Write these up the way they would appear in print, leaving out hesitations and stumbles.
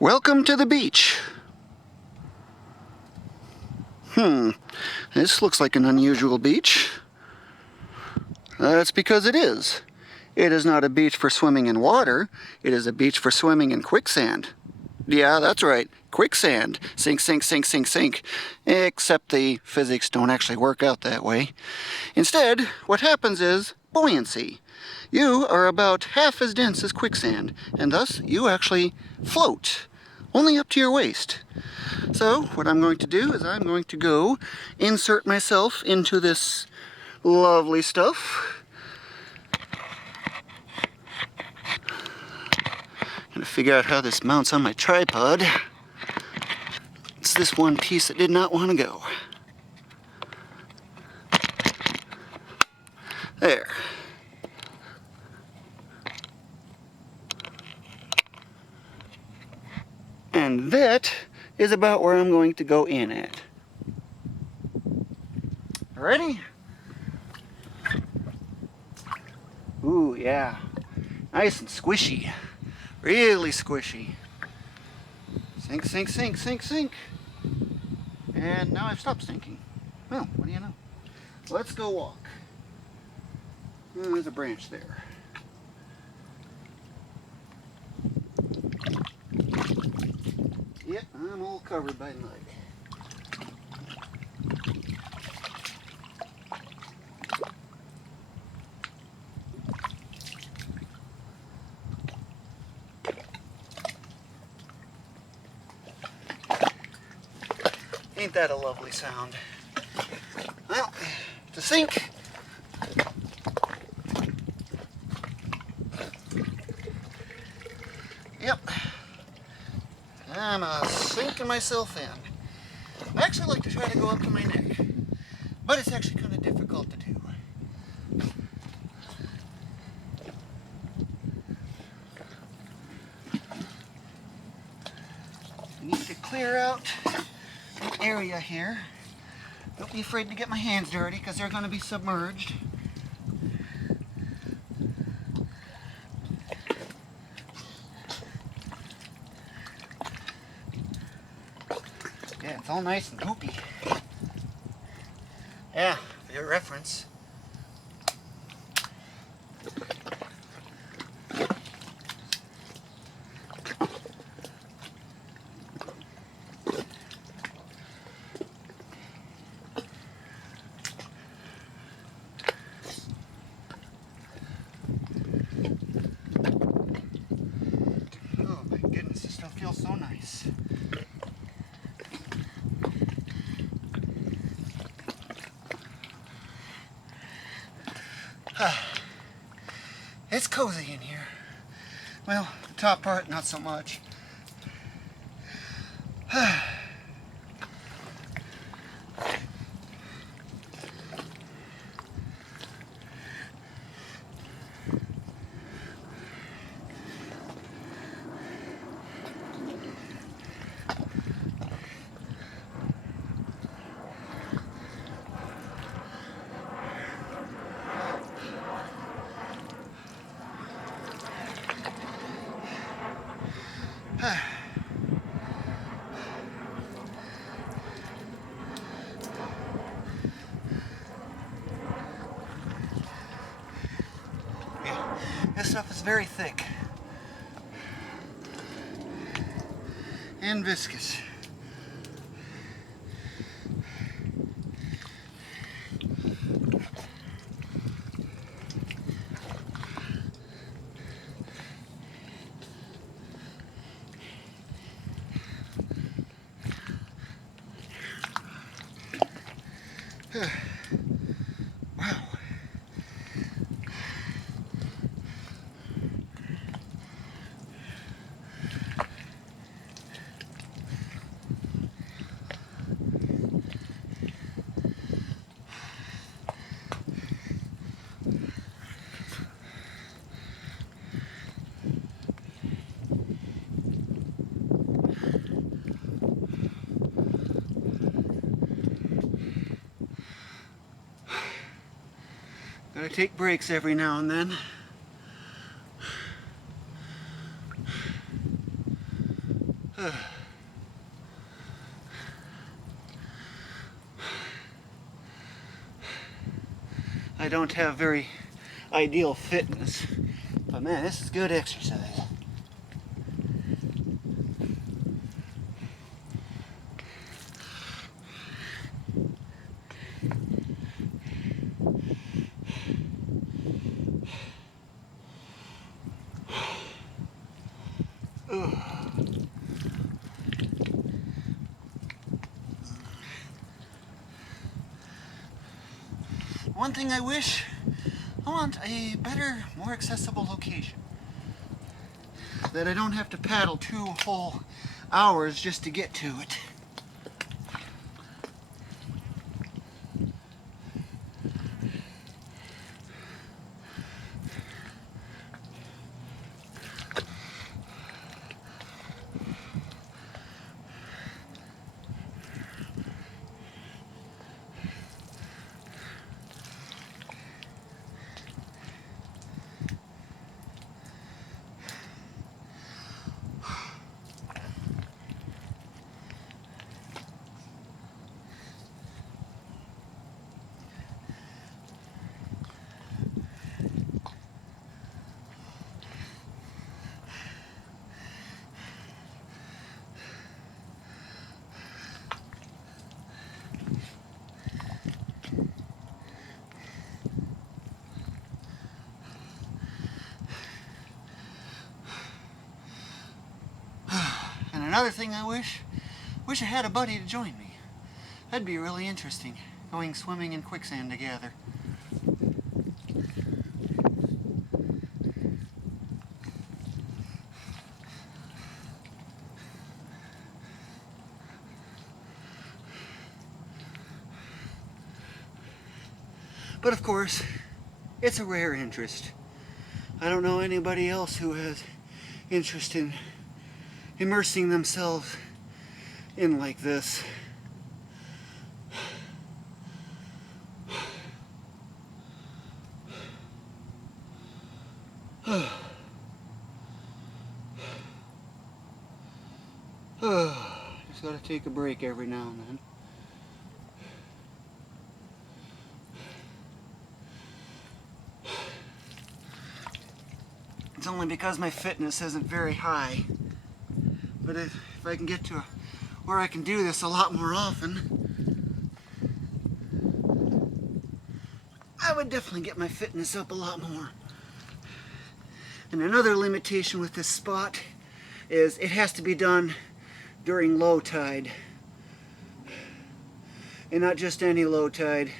Welcome to the beach. This looks like an unusual beach. That's because it is. It is not a beach for swimming in water. It is a beach for swimming in quicksand. Yeah, that's right. Quicksand. Sink, sink, sink, sink, sink. Except the physics don't actually work out that way. Instead, what happens is buoyancy. You are about half as dense as quicksand, and thus you actually float, only up to your waist. So what I'm going to do is I'm going to go insert myself into this lovely stuff. Gonna figure out how this mounts on my tripod. It's this one piece that did not want to go. There. And that is about where I'm going to go in at. Ready? Ooh, yeah. Nice and squishy. Really squishy. Sink, sink, sink, sink, sink. And now I've stopped sinking. Well, what do you know? Let's go walk. Oh, there's a branch there. Yep, I'm all covered by mud. Ain't that a lovely sound? Well, to sink. Yep. I'm sinking myself in. I actually like to try to go up to my neck, but it's actually kind of difficult to do. I need to clear out the area here. Don't be afraid to get my hands dirty because they're going to be submerged. Yeah, it's all nice and goopy. Yeah, for your reference. Oh my goodness, this stuff feels so nice. It's cozy in here. Well, the top part, not so much. Yeah, this stuff is very thick and viscous. Wow. Gotta take breaks every now and then. I don't have very ideal fitness, but man, this is good exercise. One thing I wish, I want a better, more accessible location. That I don't have to paddle 2 whole hours just to get to it. And another thing I wish I had a buddy to join me. That'd be really interesting, going swimming in quicksand together. But of course, it's a rare interest. I don't know anybody else who has interest in immersing themselves in like this. Just gotta take a break every now and then. It's only because my fitness isn't very high. But if I can get to where I can do this a lot more often, I would definitely get my fitness up a lot more. And another limitation with this spot is it has to be done during low tide. And not just any low tide.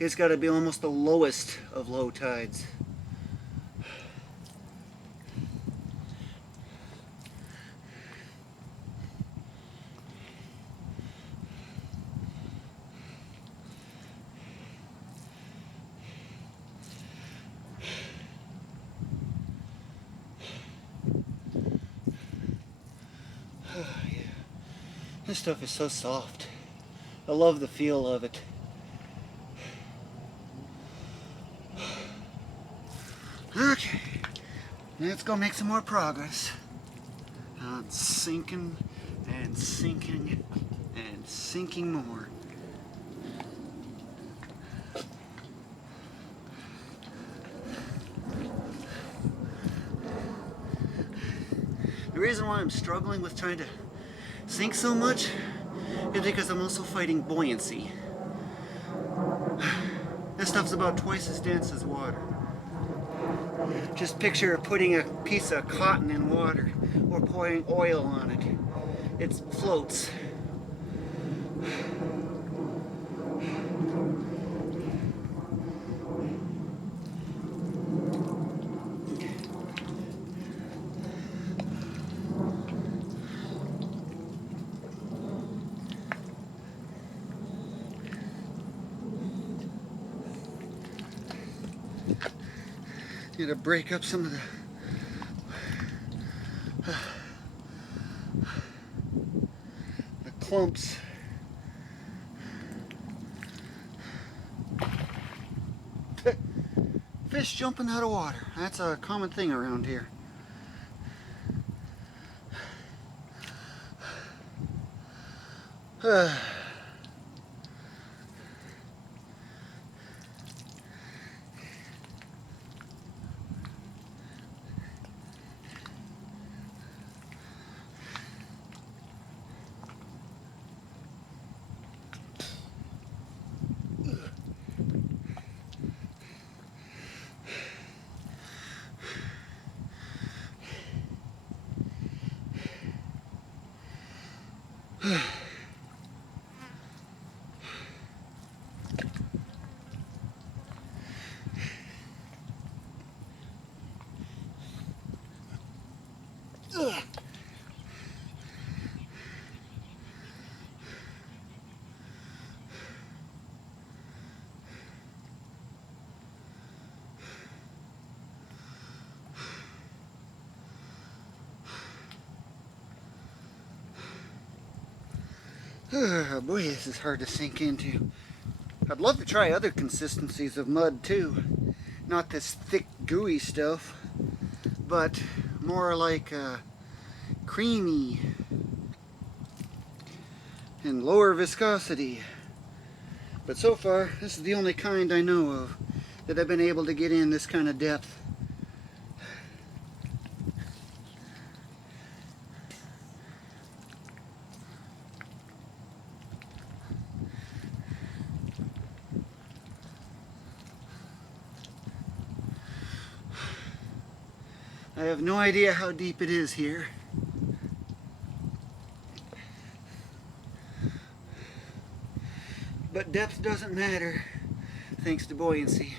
It's got to be almost the lowest of low tides. This stuff is so soft. I love the feel of it. Okay, let's go make some more progress. It's sinking and sinking and sinking more. The reason why I'm struggling with trying to sink so much is because I'm also fighting buoyancy. This stuff's about twice as dense as water. Just picture putting a piece of cotton in water or pouring oil on it. It floats. Need to break up some of the clumps. Fish jumping out of water. That's a common thing around here. Oh boy, this is hard to sink into. I'd love to try other consistencies of mud too. Not this thick, gooey stuff, but more like creamy and lower viscosity. But so far, this is the only kind I know of that I've been able to get in this kind of depth. I have no idea how deep it is here. But depth doesn't matter, thanks to buoyancy.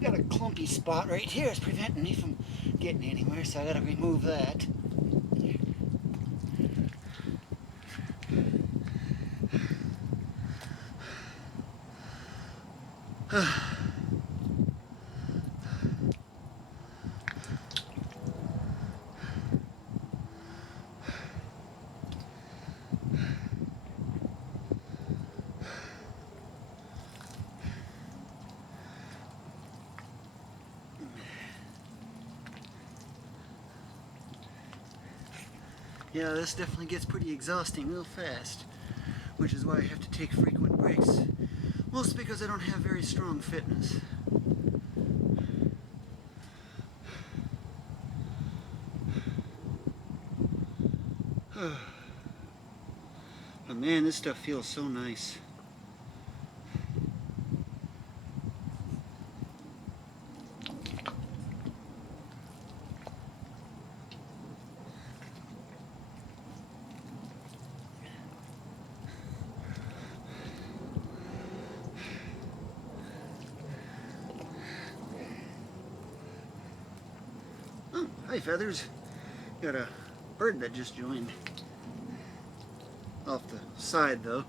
Got a clumpy spot right here. It's preventing me from getting anywhere, so I gotta remove that. Yeah, this definitely gets pretty exhausting real fast, which is why I have to take frequent breaks. Mostly because I don't have very strong fitness. But man, this stuff feels so nice. Oh, hi Feathers. Got a bird that just joined. Off the side though.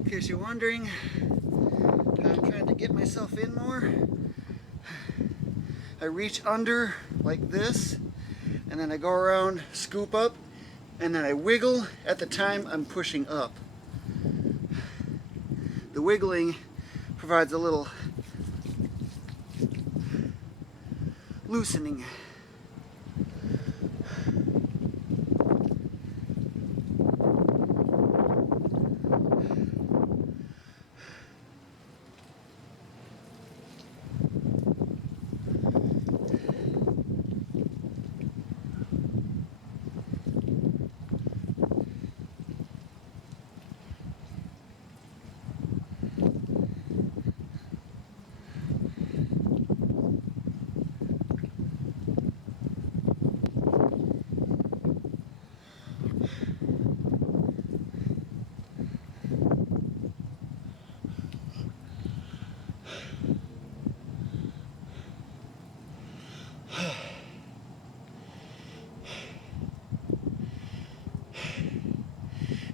In case you're wondering, I'm trying to get myself in more. I reach under like this, and then I go around, scoop up, and then I wiggle at the time I'm pushing up. The wiggling provides a little loosening.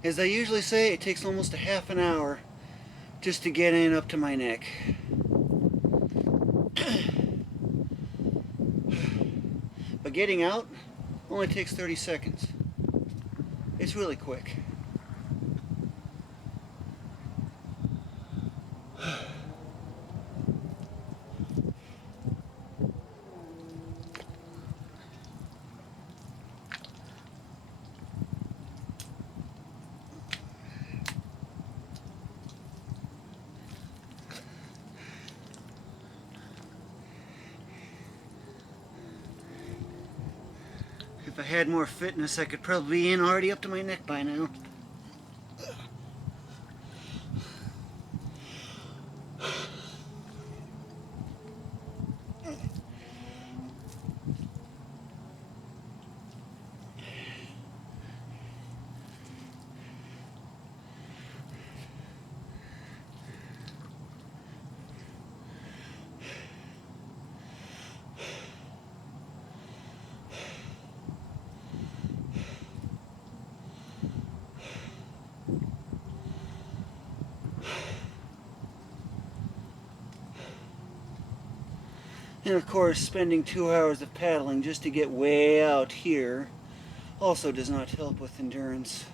As I usually say, it takes almost a half an hour just to get in up to my neck. But getting out only takes 30 seconds. It's really quick. If I had more fitness, I could probably be in already up to my neck by now. And of course, spending 2 hours of paddling just to get way out here also does not help with endurance.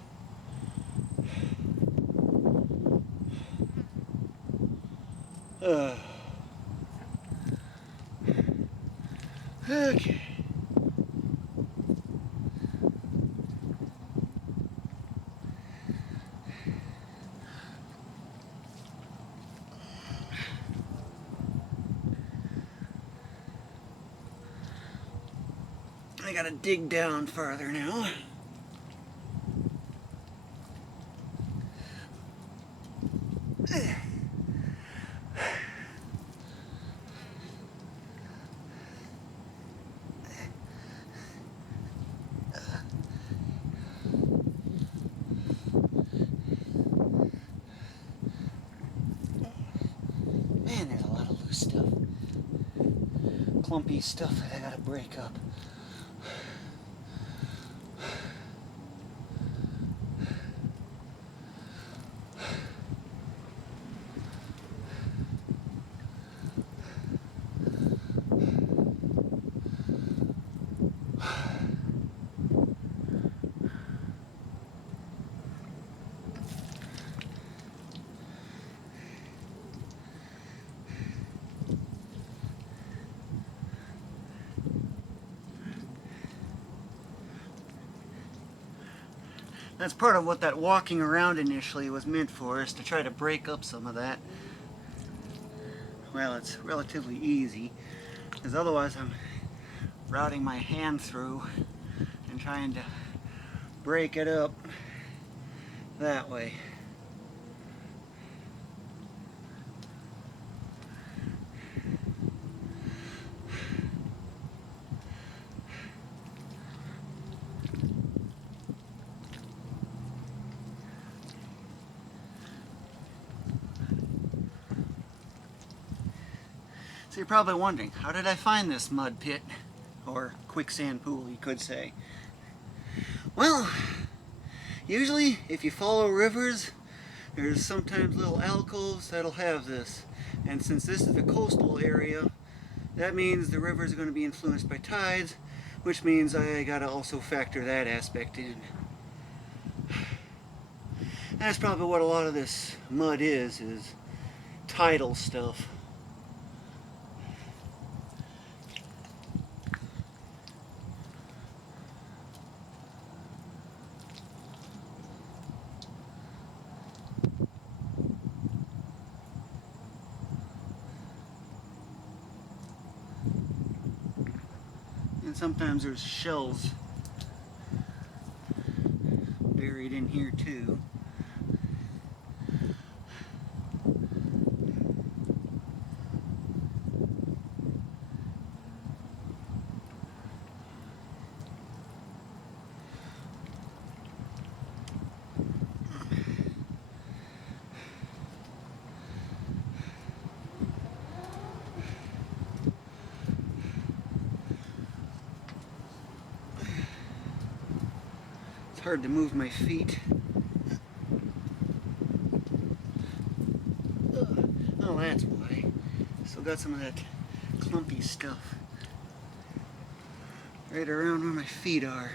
Okay. I gotta dig down farther now. Man, there's a lot of loose stuff. Clumpy stuff that I gotta break up. That's part of what that walking around initially was meant for, is to try to break up some of that. Well, it's relatively easy, because otherwise I'm routing my hand through and trying to break it up that way. So you're probably wondering, how did I find this mud pit, or quicksand pool you could say? Well, usually if you follow rivers, there's sometimes little alcoves that'll have this. And since this is a coastal area, that means the rivers are going to be influenced by tides, which means I gotta also factor that aspect in. That's probably what a lot of this mud is tidal stuff. And sometimes there's shells buried in here too. Hard to move my feet. got some of that clumpy stuff right around where my feet are.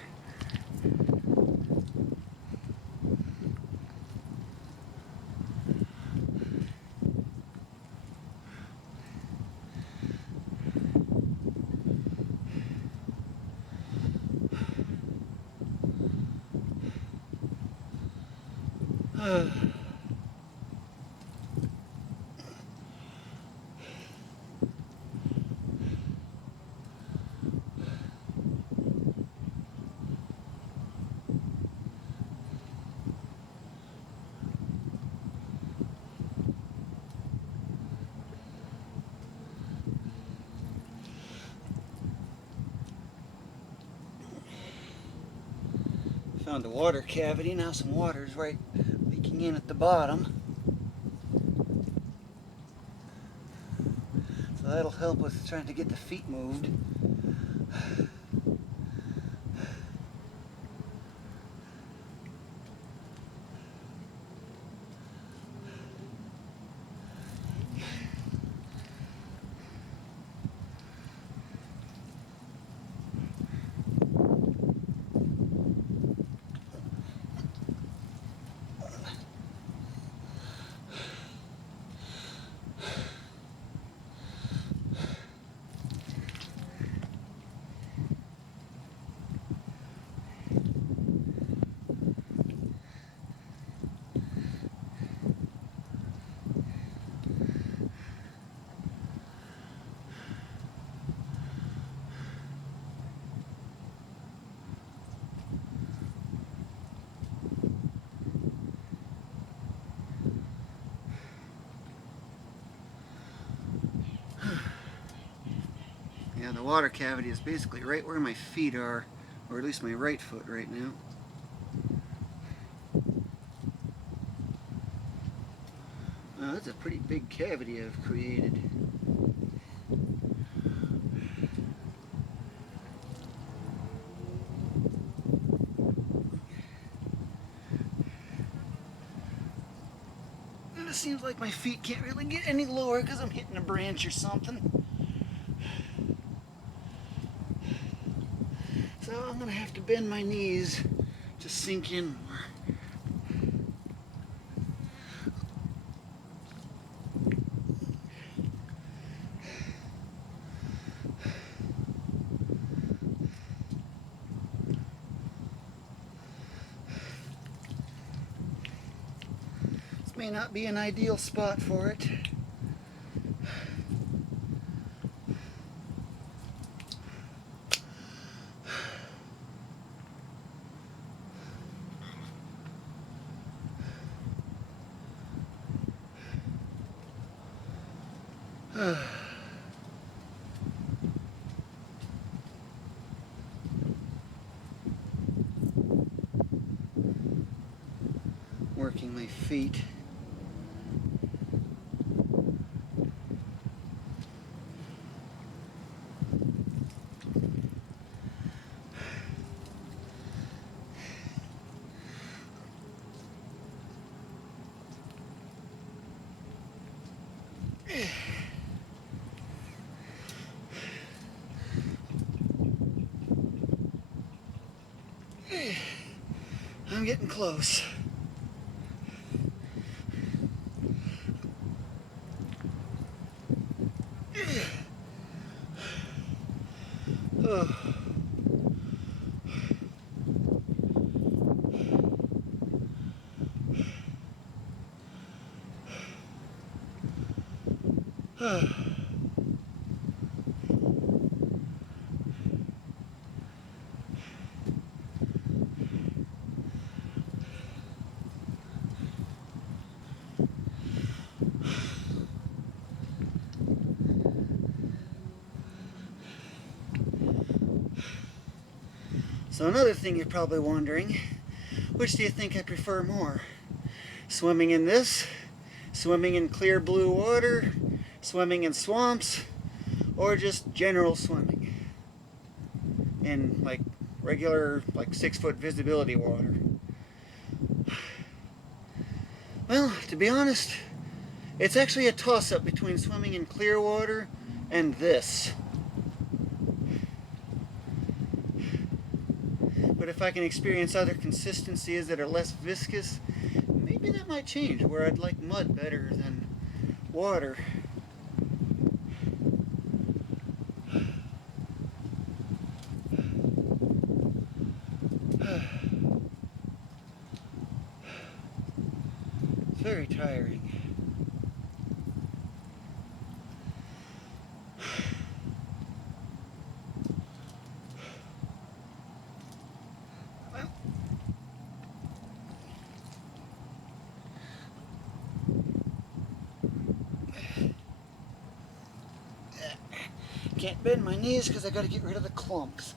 Found a water cavity. Now some water is right leaking in at the bottom. So that'll help with trying to get the feet moved. Yeah, the water cavity is basically right where my feet are, or at least my right foot right now. That's a pretty big cavity I've created. And it seems like my feet can't really get any lower because I'm hitting a branch or something. So I'm going to have to bend my knees to sink in more. This may not be an ideal spot for it. Working my feet. I'm getting close. So another thing you're probably wondering, which do you think I prefer more? Swimming in this, swimming in clear blue water, swimming in swamps, or just general swimming in like regular, like 6-foot visibility water? Well, to be honest, It's actually a toss-up between swimming in clear water and this. But if I can experience other consistencies that are less viscous, maybe that might change, where I'd like mud better than water. It's very tiring. Can't bend my knees because I got to get rid of the clumps.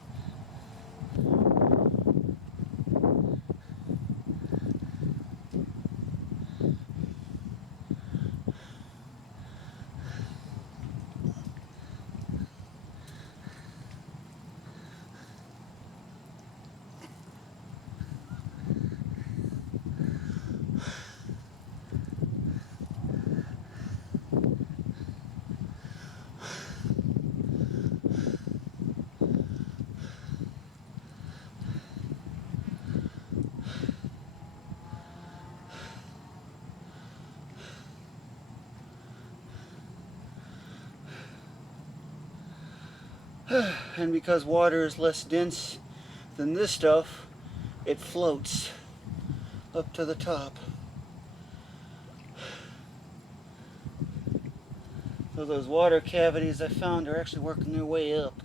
And because water is less dense than this stuff, it floats up to the top. So those water cavities I found are actually working their way up.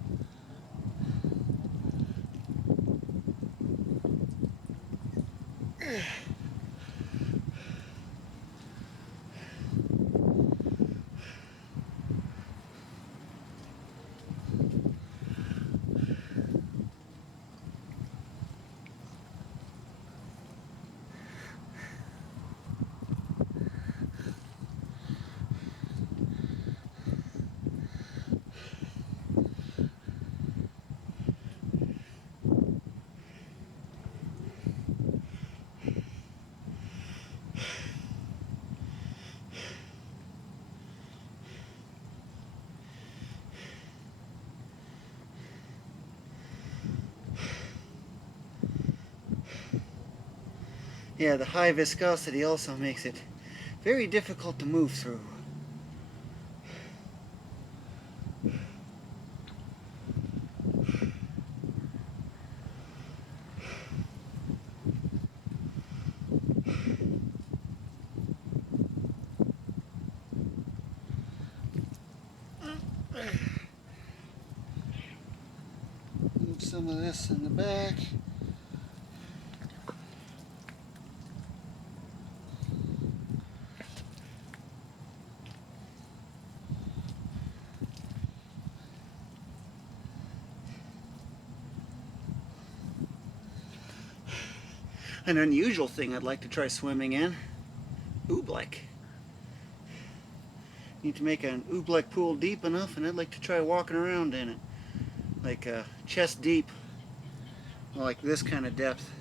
Yeah, the high viscosity also makes it very difficult to move through. Move some of this in the back. An unusual thing I'd like to try swimming in, oobleck. Need to make an oobleck pool deep enough, and I'd like to try walking around in it, like chest deep, like this kind of depth,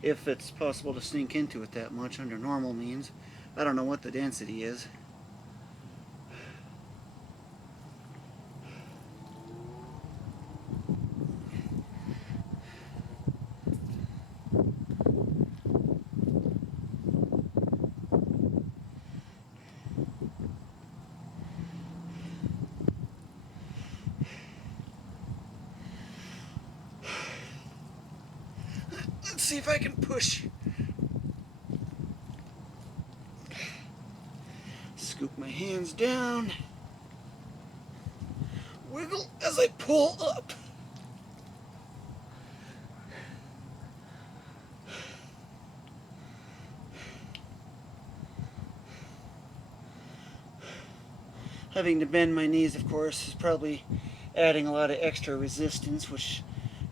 if it's possible to sink into it that much under normal means. I don't know what the density is. Let's see if I can push. Scoop my hands down. Wiggle as I pull up. Having to bend my knees, of course, is probably adding a lot of extra resistance, which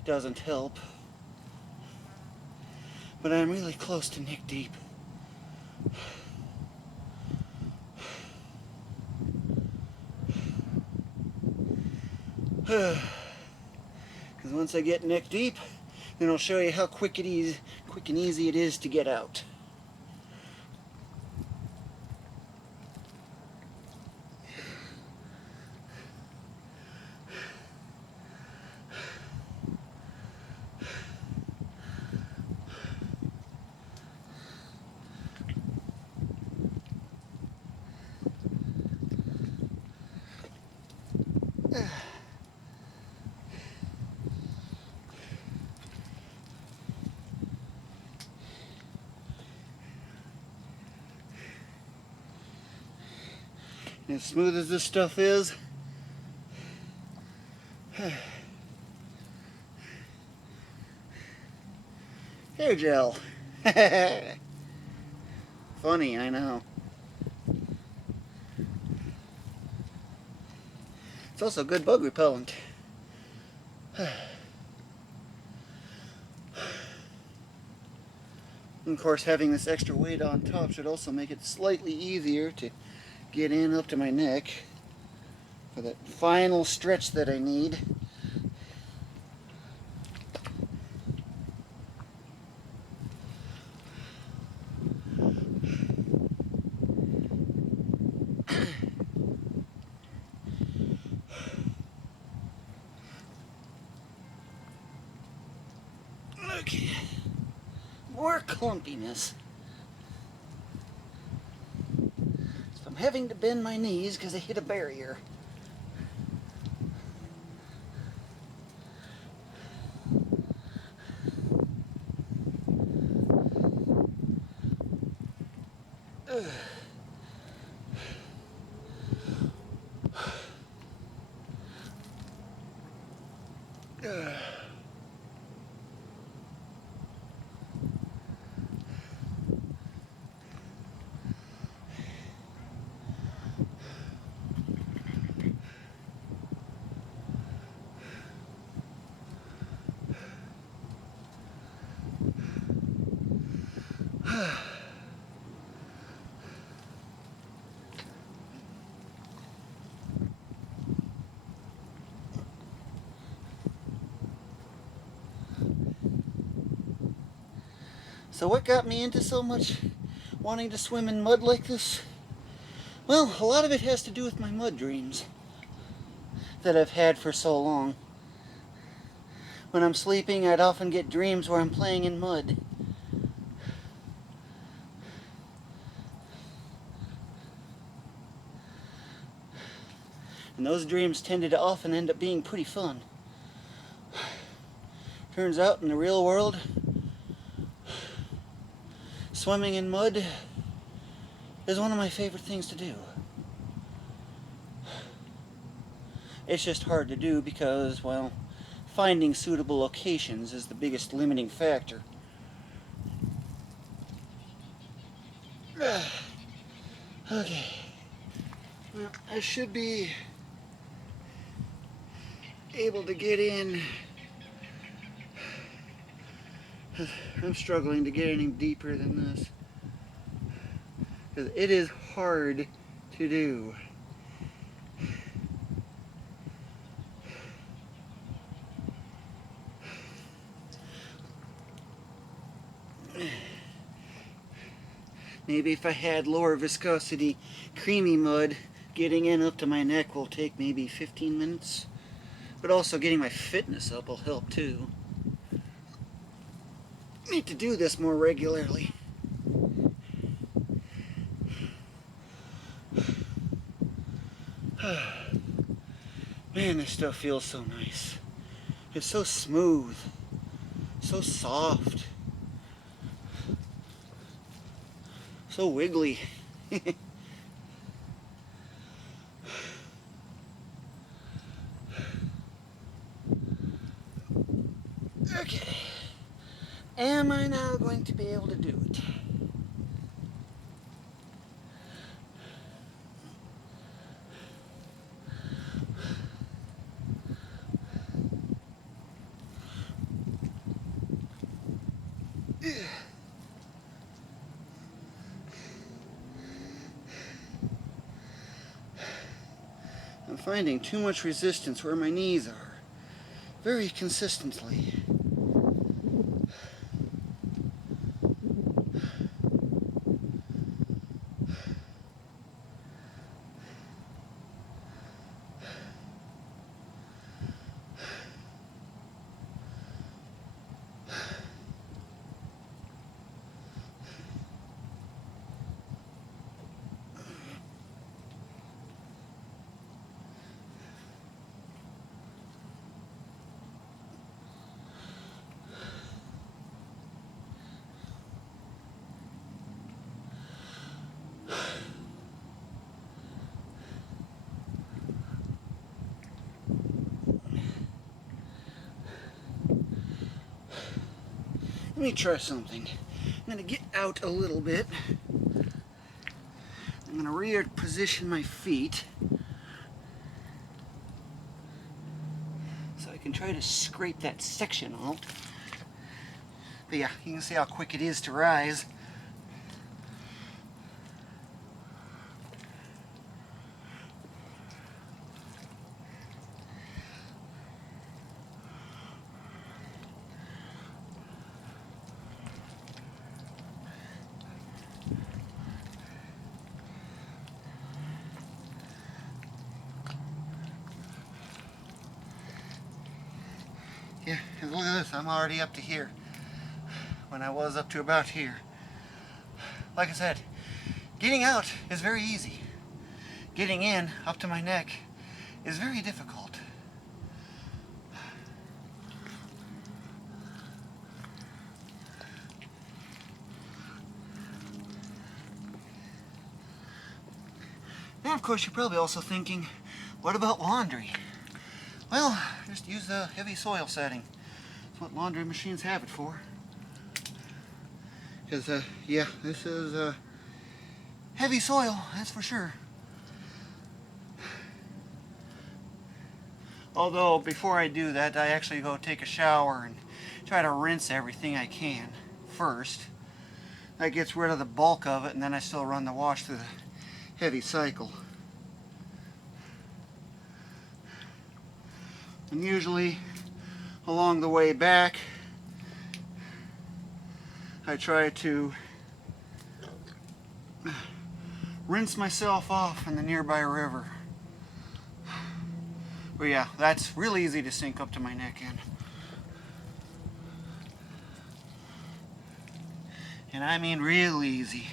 doesn't help. But I'm really close to neck deep. Because once I get neck deep, then I'll show you how quick and easy it is to get out. As smooth as this stuff is, hair gel. Funny, I know. It's also good bug repellent. And of course, having this extra weight on top should also make it slightly easier to get in up to my neck for that final stretch that I need. Okay, more clumpiness. So I'm having to bend my knees because I hit a barrier. So what got me into so much wanting to swim in mud like this? Well, a lot of it has to do with my mud dreams that I've had for so long. When I'm sleeping, I'd often get dreams where I'm playing in mud. And those dreams tended to often end up being pretty fun. Turns out in the real world, swimming in mud is one of my favorite things to do. It's just hard to do because, well, finding suitable locations is the biggest limiting factor. Okay. Well, I should be able to get in. I'm struggling to get any deeper than this, because it is hard to do. Maybe if I had lower viscosity, creamy mud, getting in up to my neck will take maybe 15 minutes. But also getting my fitness up will help too. Need to do this more regularly. Man, this stuff feels so nice. It's so smooth, so soft, so wiggly. Okay. Am I now going to be able to do it? I'm finding too much resistance where my knees are, very consistently. Let me try something. I'm going to get out a little bit. I'm going to reposition my feet so I can try to scrape that section out. But yeah, you can see how quick it is to rise. Yeah, look at this, I'm already up to here, when I was up to about here. Like I said, getting out is very easy. Getting in, up to my neck, is very difficult. Now, of course, you're probably also thinking, what about laundry? Well, just use the heavy soil setting. That's what laundry machines have it for. Because, yeah, this is heavy soil, that's for sure. Although, before I do that, I actually go take a shower and try to rinse everything I can first. That gets rid of the bulk of it, and then I still run the wash through the heavy cycle. And usually, along the way back, I try to rinse myself off in the nearby river. But yeah, that's real easy to sink up to my neck in. And I mean real easy.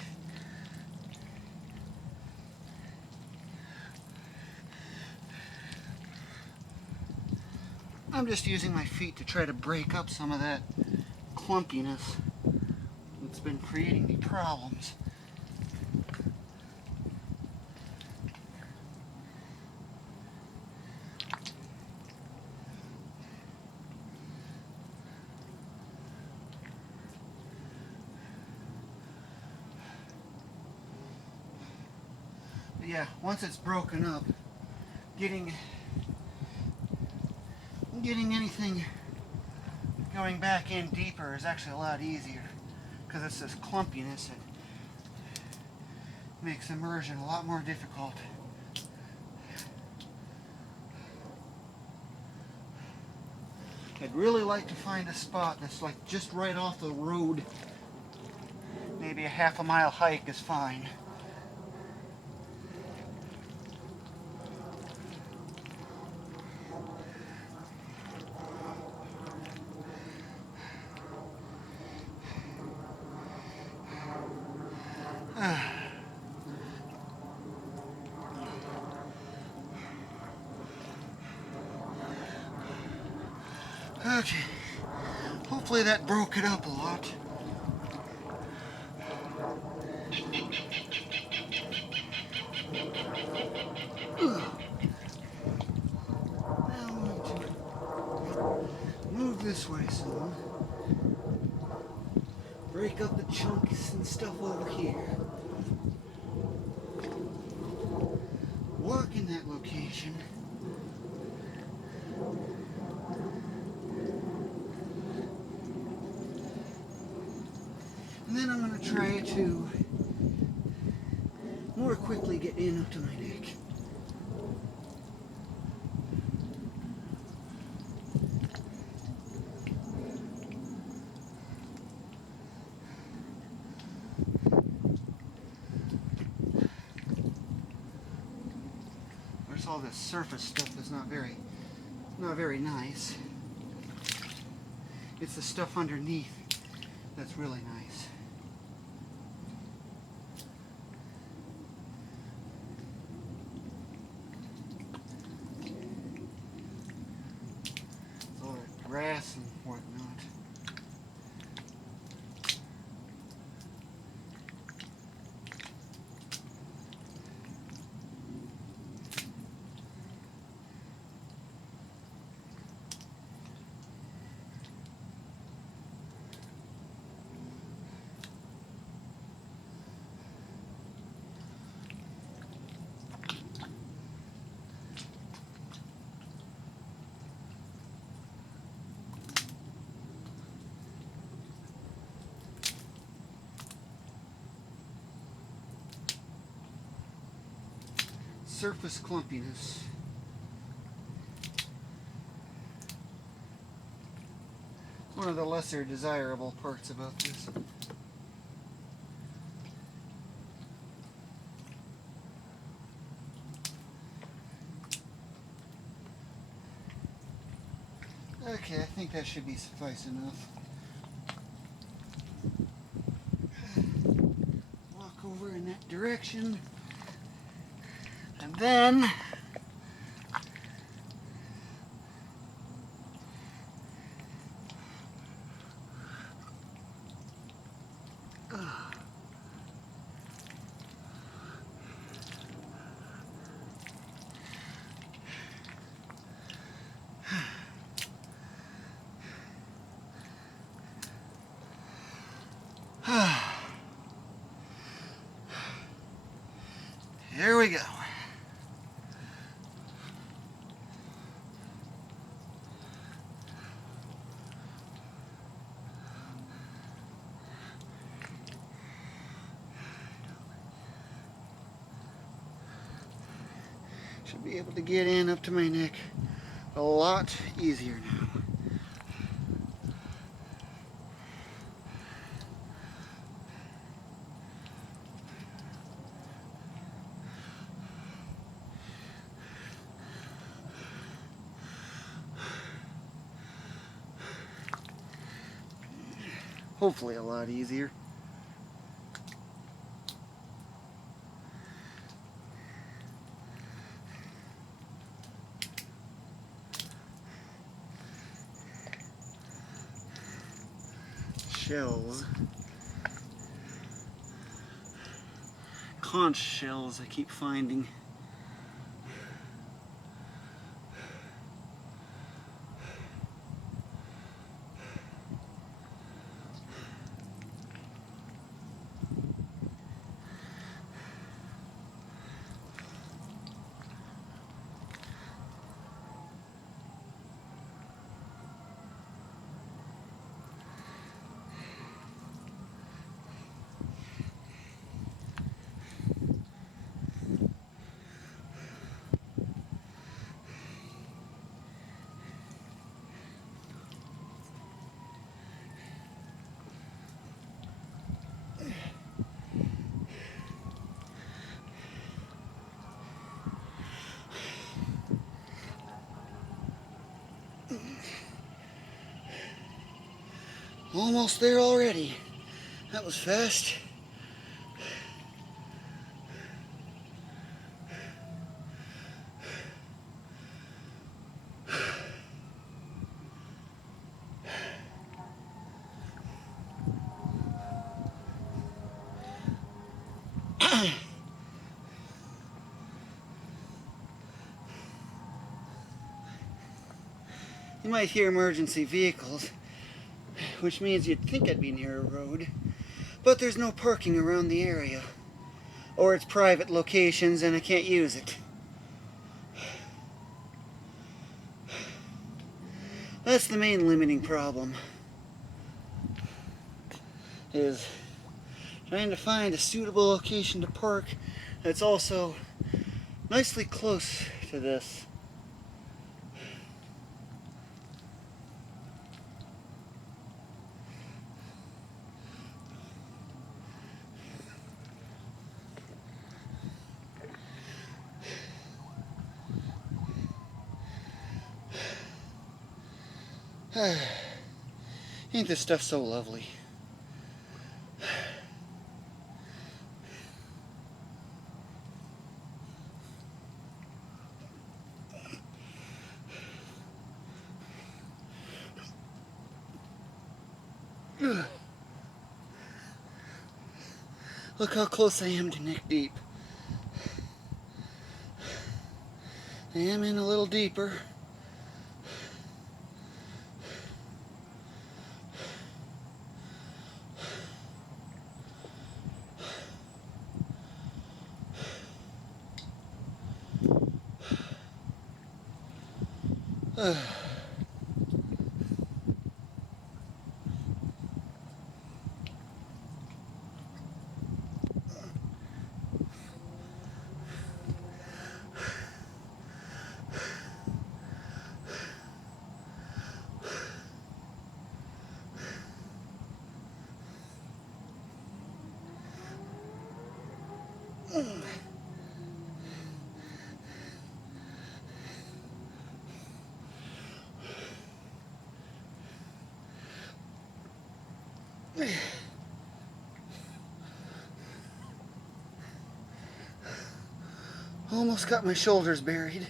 I'm just using my feet to try to break up some of that clumpiness that's been creating me problems. But yeah, once it's broken up, getting anything going back in deeper is actually a lot easier, because it's this clumpiness that makes immersion a lot more difficult. I'd really like to find a spot that's like just right off the road. Maybe a half-a-mile hike is fine. Okay, hopefully that broke it up a lot. Now I'm going to move this way some. Break up the chunks and stuff over here. Walk in that location. And then I'm going to try to more quickly get in up to my neck. There's all this surface stuff that's not very nice. It's the stuff underneath that's really nice. All that grass and whatnot. surface clumpiness. One of the lesser desirable parts about this. Okay, I think that should be suffice enough. Walk over in that direction. And then here we go. Should be able to get in up to my neck a lot easier now. Hopefully a lot easier. Shells. Conch shells I keep finding. Almost there already. That was fast. You might hear emergency vehicles, which means you'd think I'd be near a road, but there's no parking around the area, or it's private locations and I can't use it. That's the main limiting problem, is trying to find a suitable location to park that's also nicely close to this. Ain't this stuff so lovely? Look how close I am to neck deep. I am in a little deeper. Almost got my shoulders buried.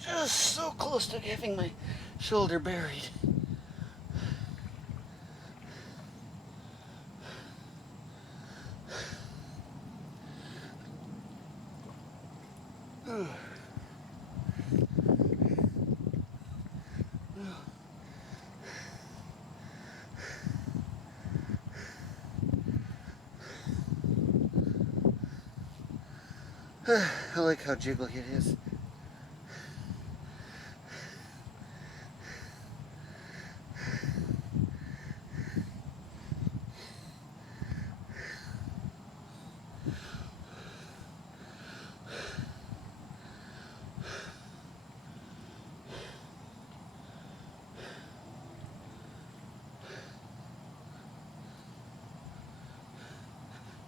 Just so close to having my shoulder buried. I like how jiggly it is.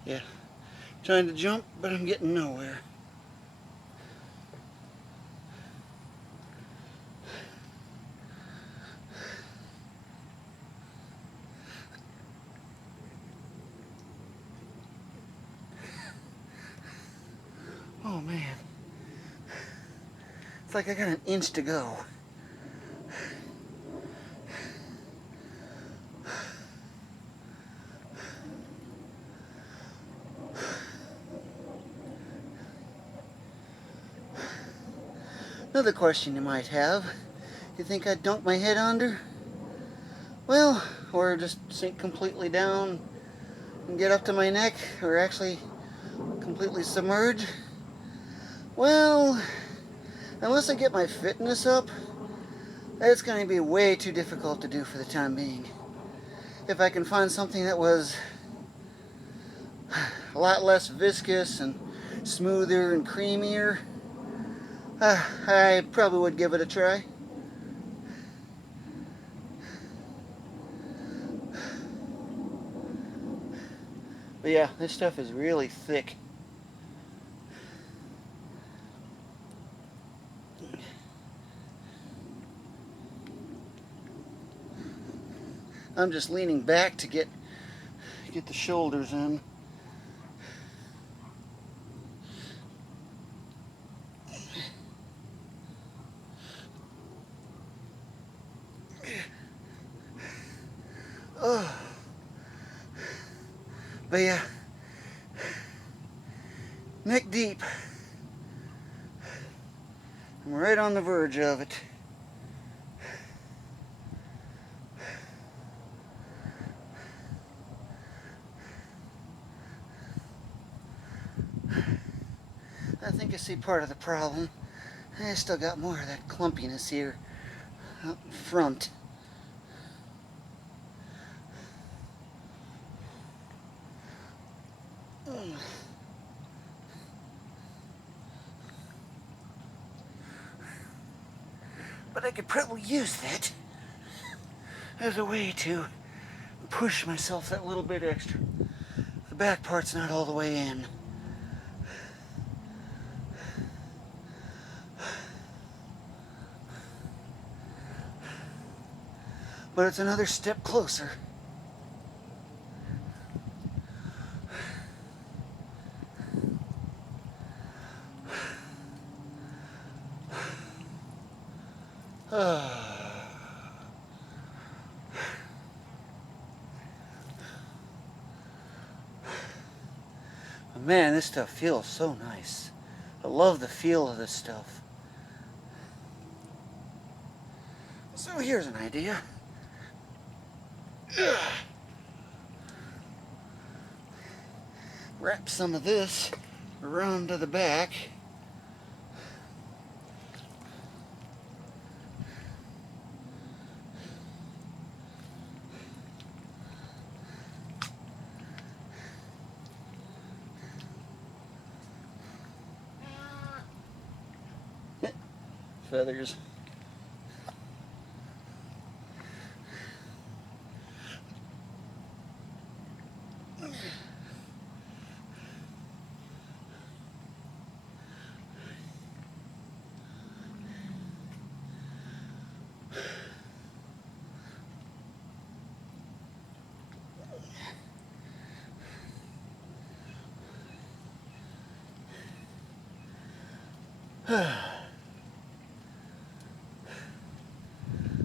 Yeah, trying to jump, but I'm getting nowhere. Oh man, it's like I got an inch to go. Another question you might have, you think I'd dunk my head under? Well, or just sink completely down and get up to my neck, or actually completely submerge? Well, unless I get my fitness up, it's going to be way too difficult to do for the time being. If I can find something that was a lot less viscous and smoother and creamier, I probably would give it a try. But yeah, this stuff is really thick. I'm just leaning back to get the shoulders in. But yeah, neck deep. I'm right on the verge of it. I think I see part of the problem. I still got more of that clumpiness here up front. But I could probably use that as a way to push myself that little bit extra. The back part's not all the way in. But it's another step closer. Man, this stuff feels so nice. I love the feel of this stuff. So here's an idea. Wrap some of this around to the back. Feathers.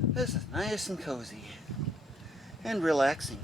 This is nice and cozy and relaxing.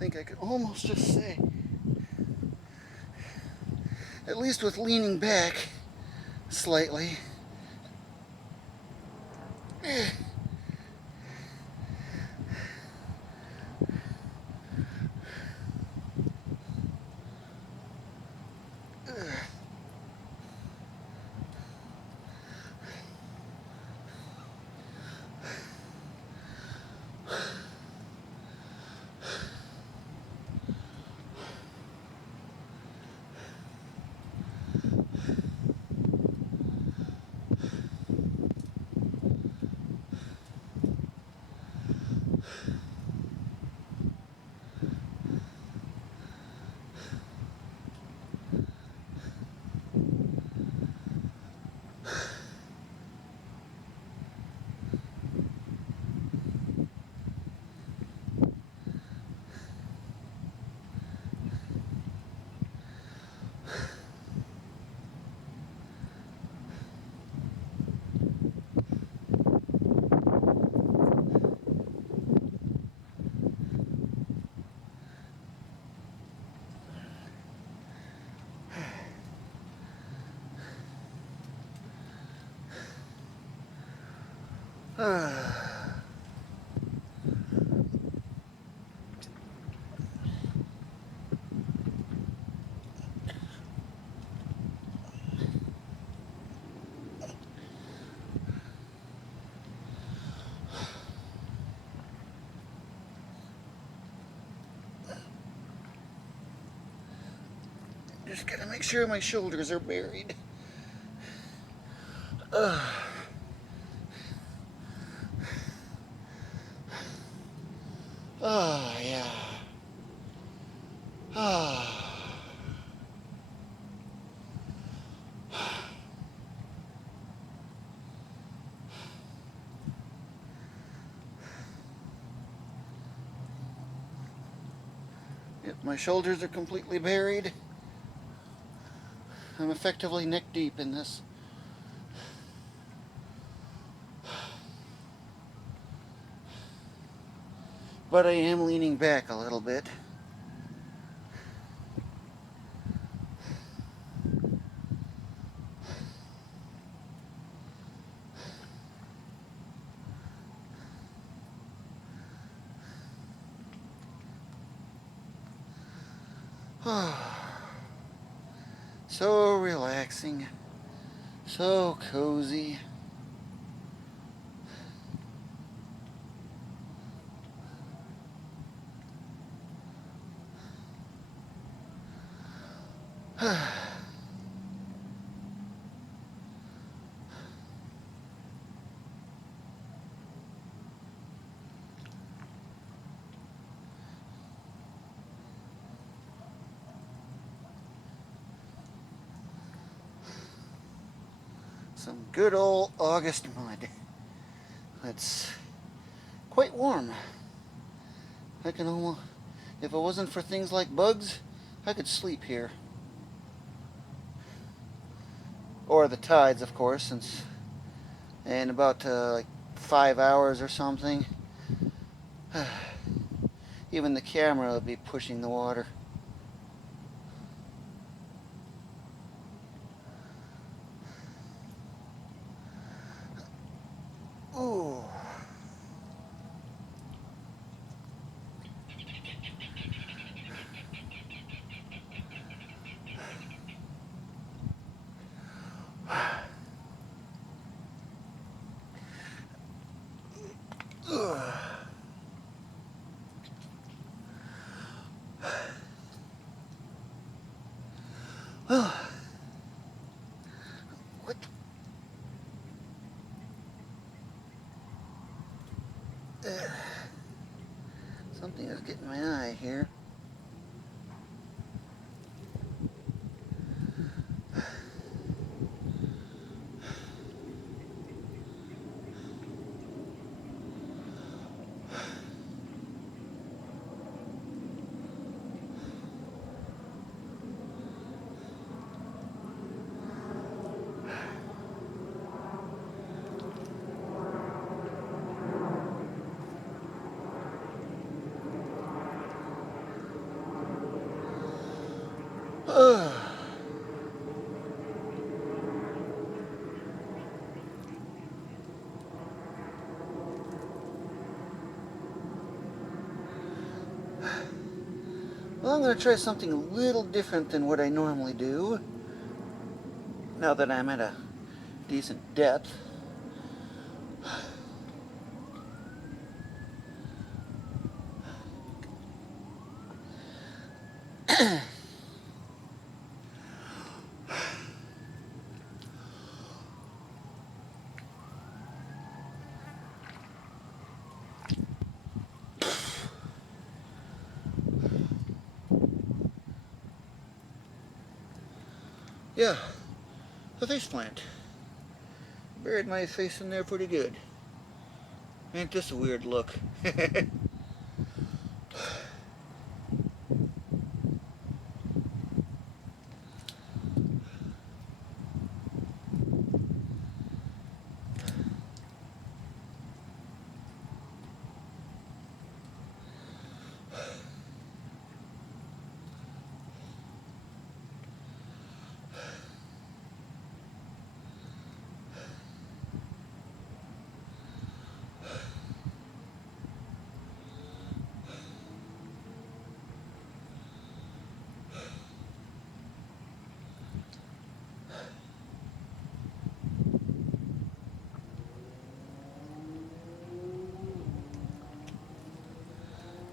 I think I could almost just say, at least with leaning back slightly, Just gotta make sure my shoulders are buried. Oh, yeah. Ah. Yep, my shoulders are completely buried. I'm effectively neck deep in this. But I am leaning back a little bit. So relaxing. So cozy. Some good old August mud. It's quite warm. I can almost, if it wasn't for things like bugs, I could sleep here. Or the tides, of course, since in about like 5 hours or something, even the camera will be pushing the water. Ooh. Well, what? Something is getting my eye here. Well, I'm going to try something a little different than what I normally do, now that I'm at a decent depth. Yeah, the face plant. Buried my face in there pretty good. Ain't this a weird look?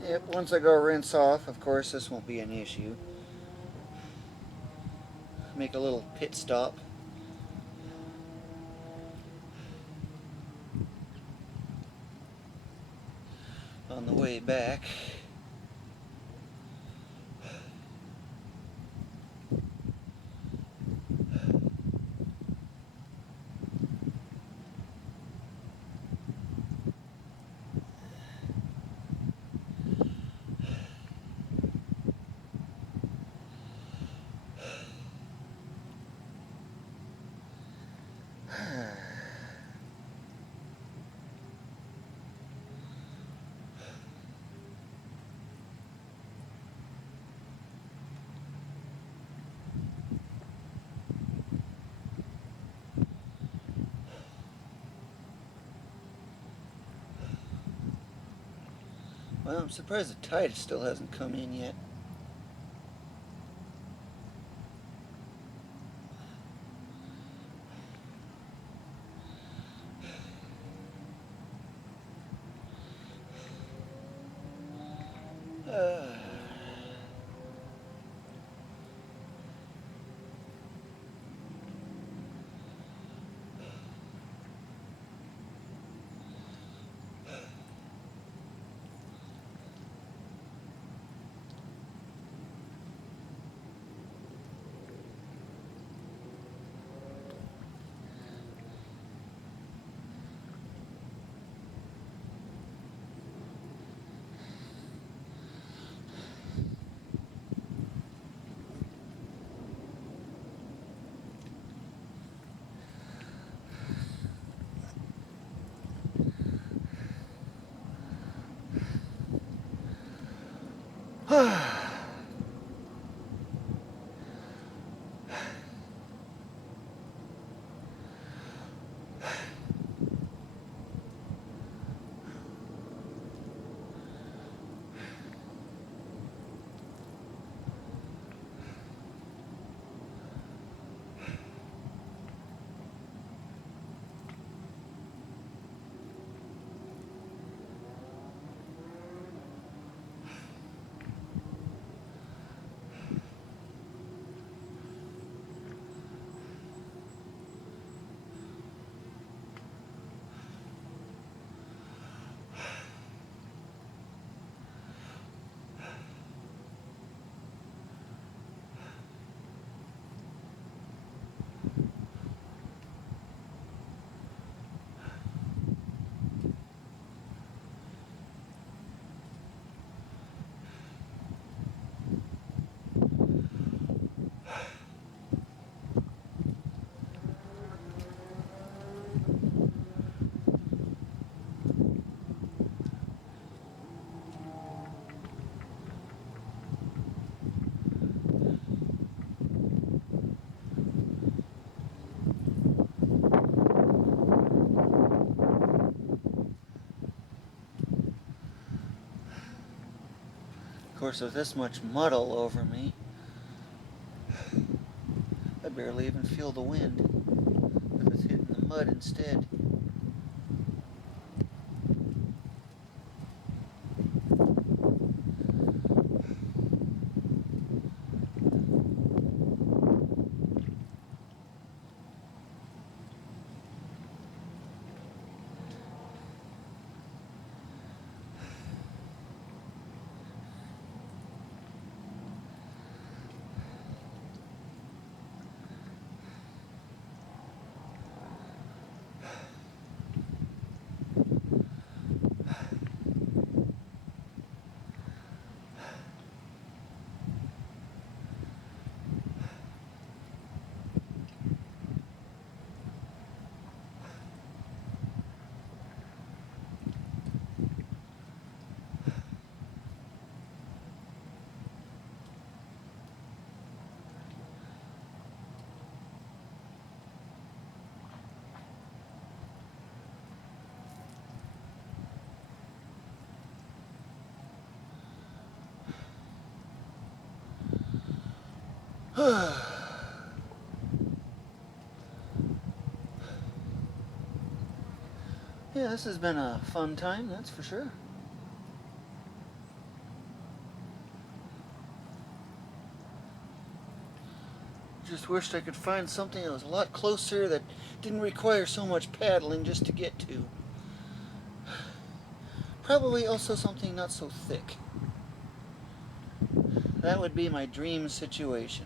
Yep, once I go rinse off, of course, this won't be an issue. Make a little pit stop. On the way back. Well, I'm surprised the tide still hasn't come in yet. Of course, with this much mud all over me, I barely even feel the wind, because it's hitting the mud instead. Yeah, this has been a fun time, that's for sure. just wished I could find something that was a lot closer, that didn't require so much paddling just to get to. Probably also something not so thick. That would be my dream situation.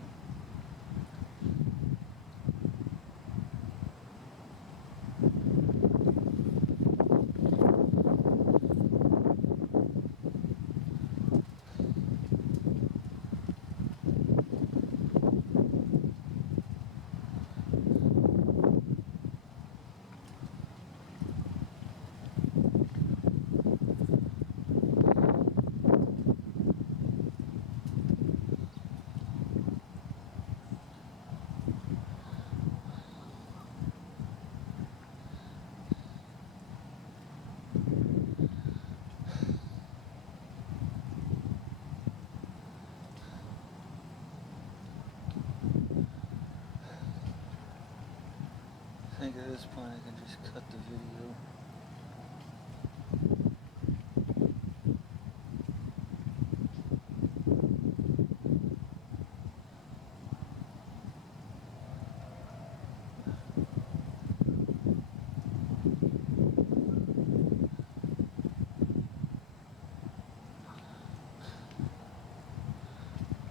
I think at this point I can just cut the video.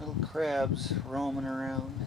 Little crabs roaming around.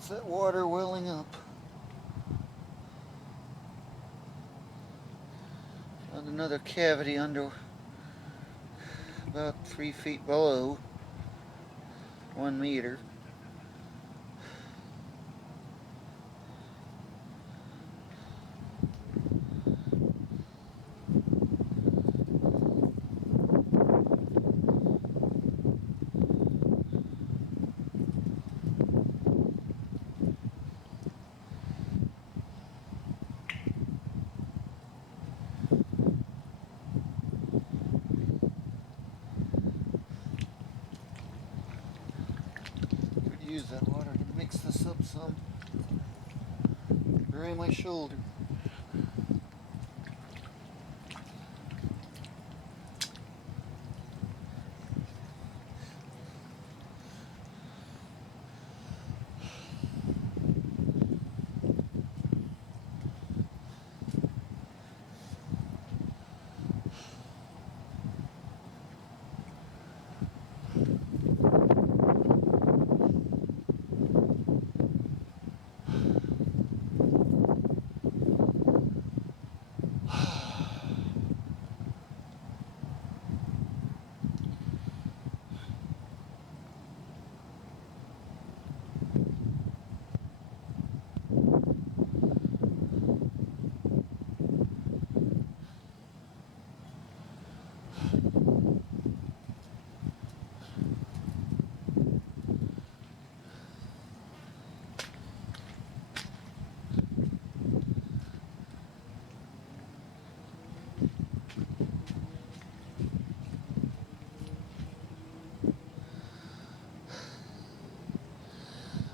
That's that water welling up. Found another cavity under about 3 feet below 1 meter. bury my shoulder.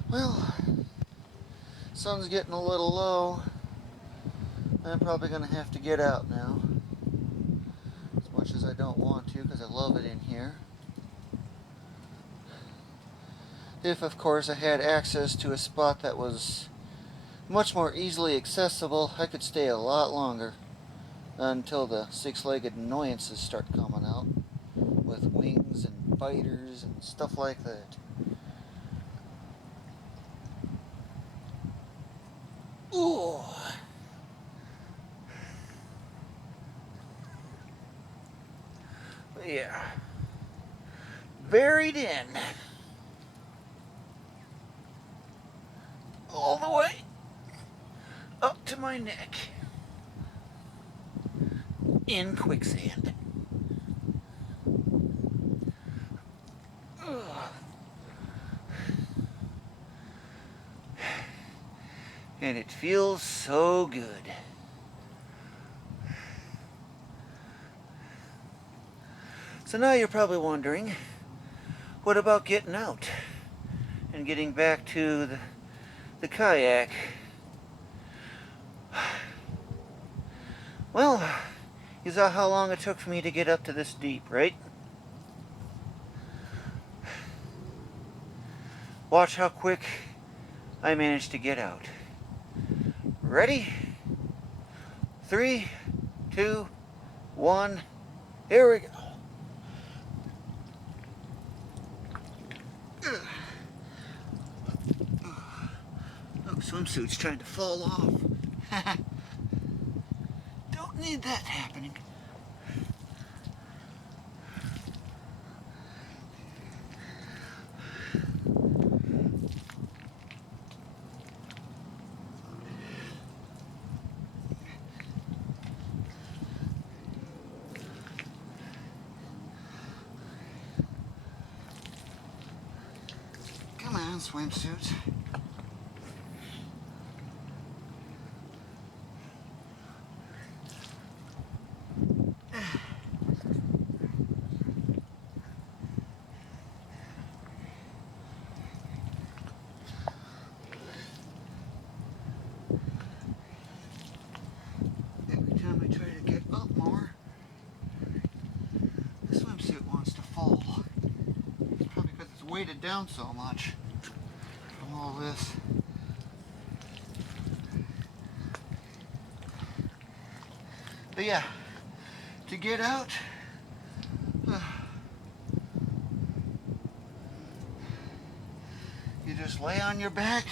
Well, sun's getting a little low. I'm probably going to have to get out now. As much as I don't want to, because I love it in here. If, of course, I had access to a spot that was much more easily accessible, I could stay a lot longer until the six-legged annoyances start coming out with wings and biters and stuff like that. Ooh. Yeah. Buried in. All the way up to my neck. In quicksand. Ugh. And it feels so good. So now you're probably wondering, what about getting out and getting back to the kayak? Well, you saw how long it took for me to get up to this deep, right? Watch how quick I managed to get out. Ready? 3, 2, 1, here we go. Oh, swimsuit's trying to fall off. Don't need that happening. Come on, swimsuit. Every time I try to get up more, the swimsuit wants to fall. It's probably because it's weighted down so much from all this. But yeah, to get out, you just lay on your back,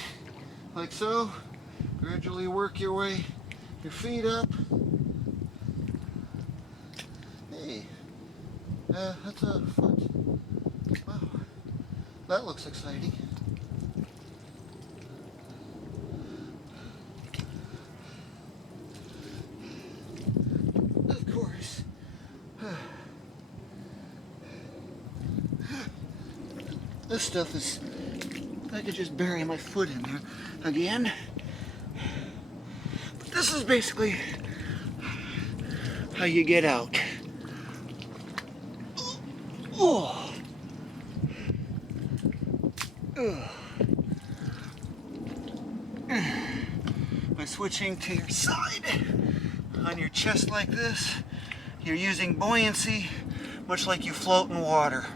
like so, gradually work your way, your feet up. Hey, that's a foot. Wow, that looks exciting. Of course. This stuff is, I could just bury my foot in there again. But this is basically how you get out. Oh. My switching to your side on your chest like this. You're using buoyancy, much like you float in water.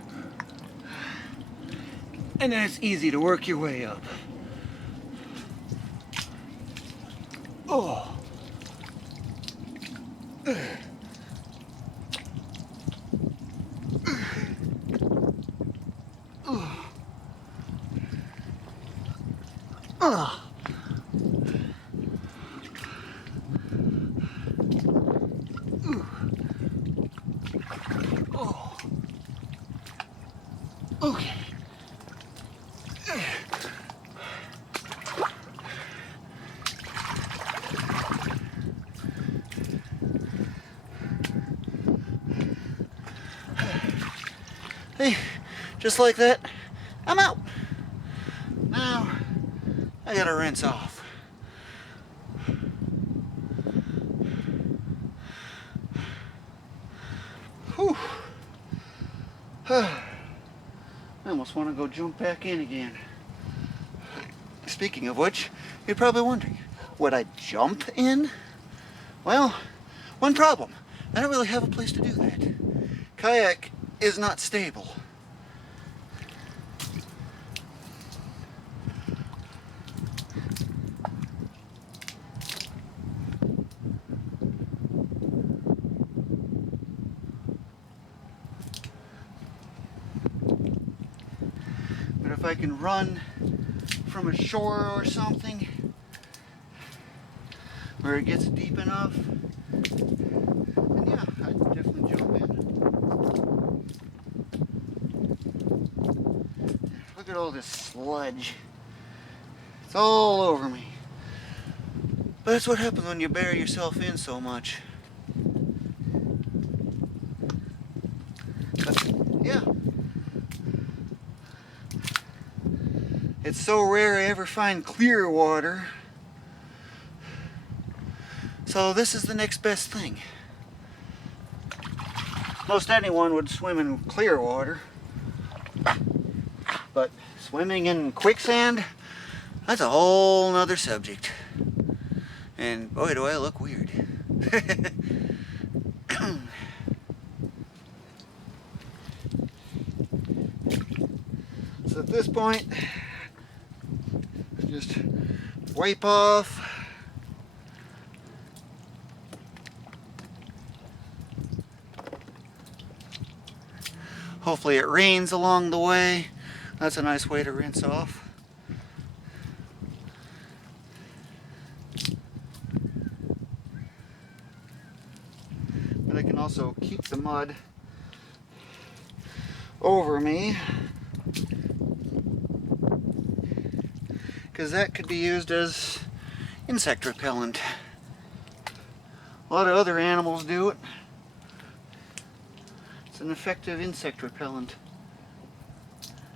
And then it's easy to work your way up. Oh. Okay. Hey, just like that, I'm out. Now, I gotta rinse off. Whew. I almost want to go jump back in again. Speaking of which, you're probably wondering, would I jump in? Well, one problem. I don't really have a place to do that. Kayak is not stable. But if I can run from a shore or something where it gets deep enough, then yeah, I'd definitely jump in. Look at all this sludge. It's all over me. But that's what happens when you bury yourself in so much. But yeah. It's so rare I ever find clear water. So this is the next best thing. Most anyone would swim in clear water. But swimming in quicksand, that's a whole nother subject. And boy, do I look weird. So at this point, just wipe off. Hopefully it rains along the way. That's a nice way to rinse off. But I can also keep the mud over me, because that could be used as insect repellent. A lot of other animals do it. It's an effective insect repellent.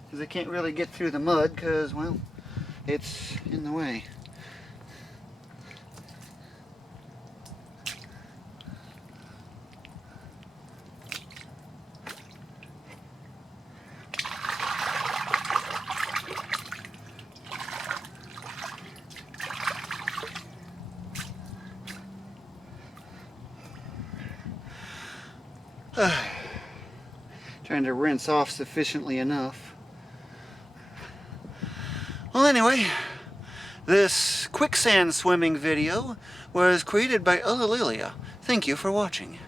Because they can't really get through the mud because, well, it's in the way. Trying to rinse off sufficiently enough. Well, anyway, this quicksand swimming video was created by Ulillillia. Thank you for watching.